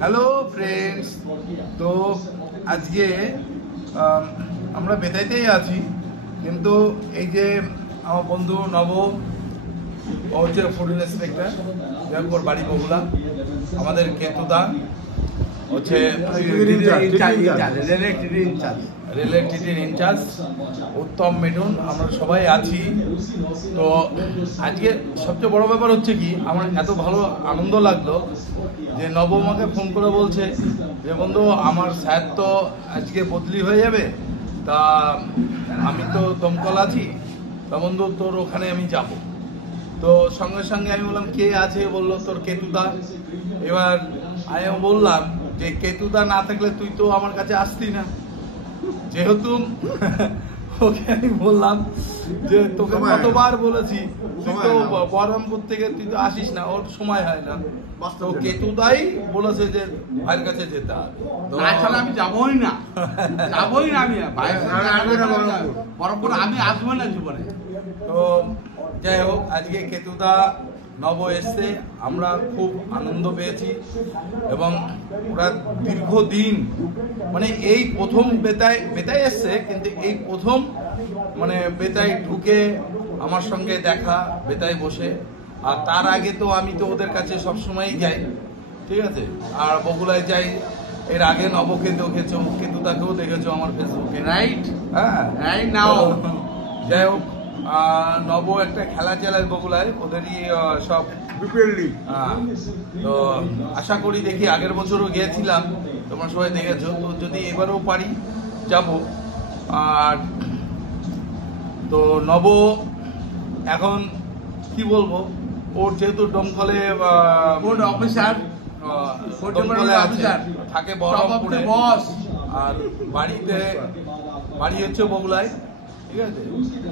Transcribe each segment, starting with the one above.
Hello friends, তো আজকে আমরা বেতাইতেই আছি, কিন্তু এই যে আমার বন্ধু নব ও হচ্ছে ফুড ইন্সপেক্টর, ওর বাড়ি বগুলা, আমাদের কেতুদা হচ্ছে রেলের টিটির ইনচার্জ উত্তম মিঠুন, আমরা সবাই আছি। তো আজকে সবচেয়ে বড় ব্যাপার হচ্ছে কি, আমার এত ভালো আনন্দ লাগলো যে নব আমাকে ফোন করে বলছে যে বন্ধু আমার স্যার তো আজকে বদলি হয়ে যাবে, তা আমি তো দমকল আছি, তা বন্ধু তোর ওখানে আমি যাব। তো সঙ্গে সঙ্গে আমি বললাম কে আছে, বললো তোর কেতুদা। এবার আমি বললাম যে কেতুদা না থাকলে তুই তো আমার কাছে আসতি না, যেহেতু ওকে আমি বললাম যে তোকে কতবার বলেছি তুই তো বহরমপুর থেকে তুই তো আসিস না, ওর সময় হয় না। তো কেতুদাই বলেছে যে ভাইয়ের কাছে যেতে হবে, আমি যাবোই না আমি বরং আমি আসবো না জীবনে। তো যাই হোক, আজকে কেতুদা নব এসছে, আমরা খুব আনন্দ পেয়েছি এবং ওরা দীর্ঘদিন মানে এই প্রথম বেতায় এসছে, কিন্তু এই প্রথম মানে বেতায় ঢুকে আমার সঙ্গে দেখা, বেতায় বসে। আর তার আগে তো আমি তো ওদের কাছে সবসময়ই যাই, ঠিক আছে, আর বগুলায় যাই। এর আগে নবকে দেখেছো, কেতুদাকেও দেখেছো আমার ফেসবুকে, রাইট? হ্যাঁ, রাইট নাও। যাই হোক, নব একটা খেলা চালায় বগুলায়, ওদেরই সব বিপিএল লিগ। তো আশা করি দেখি, আগের বছরও গিয়েছিলাম, তোমরা সবাই দেখেছো, তো যদি এবারও পারি যাব। আর তো নব এখন কি বলবো, ওর যেহেতু দমকলে অফিসার থাকে বহরমপুরে, বস, আর বাড়ি হচ্ছে বগুলায়, ঠিক আছে।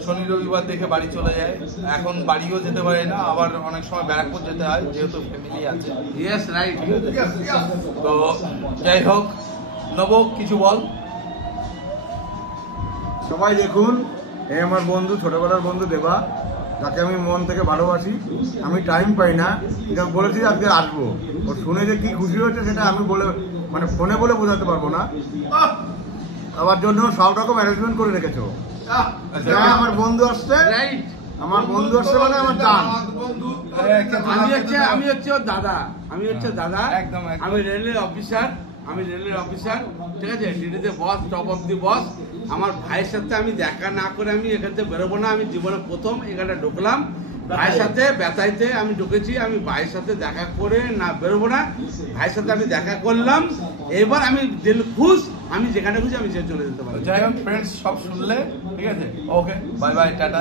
শনি রবিবার দেখে বাড়ি চলে যায়, এখন বাড়িও যেতে পারে না, আবার অনেক সময় ব্যারাকপুর যেতে হয় যেহেতু ফ্যামিলি আছে। Yes, right. তো যাই হোক, নব কিছু বল। সবাই দেখুন, এই আমার বন্ধু, ছোটবেলার বন্ধু দেবা, যাকে আমি মন থেকে ভালোবাসি। আমি টাইম পাই না, কিন্তু বলেছি আজকে আসবো। ও শুনে যে কি খুশি হয়েছে সেটা আমি বলে মানে ফোনে বলে বোঝাতে পারবো না। আমার জন্য সব রকম অ্যারেঞ্জমেন্ট করে রেখেছো। আমার বন্ধু আসছে, আমার বন্ধু আসছে মানে আমার জান। আমি হচ্ছে ওর দাদা, একদম। আমি রেলের অফিসার, ঠিক আছে, টিটিতে বস, টপ অফ দি বস। আমার ভাইয়ের সাথে আমি দেখা না করে আমি এখান থেকে বেরোবো না। আমি জীবনে প্রথম এখানে ঢুকলাম, ভাইয়ের সাথে বেতাইতে আমি ঢুকেছি। আমি ভাইয়ের সাথে দেখা করে না বেরোবো না। ভাইয়ের সাথে আমি দেখা করলাম, এবার আমি দিল খুশ, আমি যেখানে খুশি আমি চলে যেতে পারি। যাই হোক ফ্রেন্ডস, সব শুনলে, ঠিক আছে, ওকে, বাই বাই, টাটা।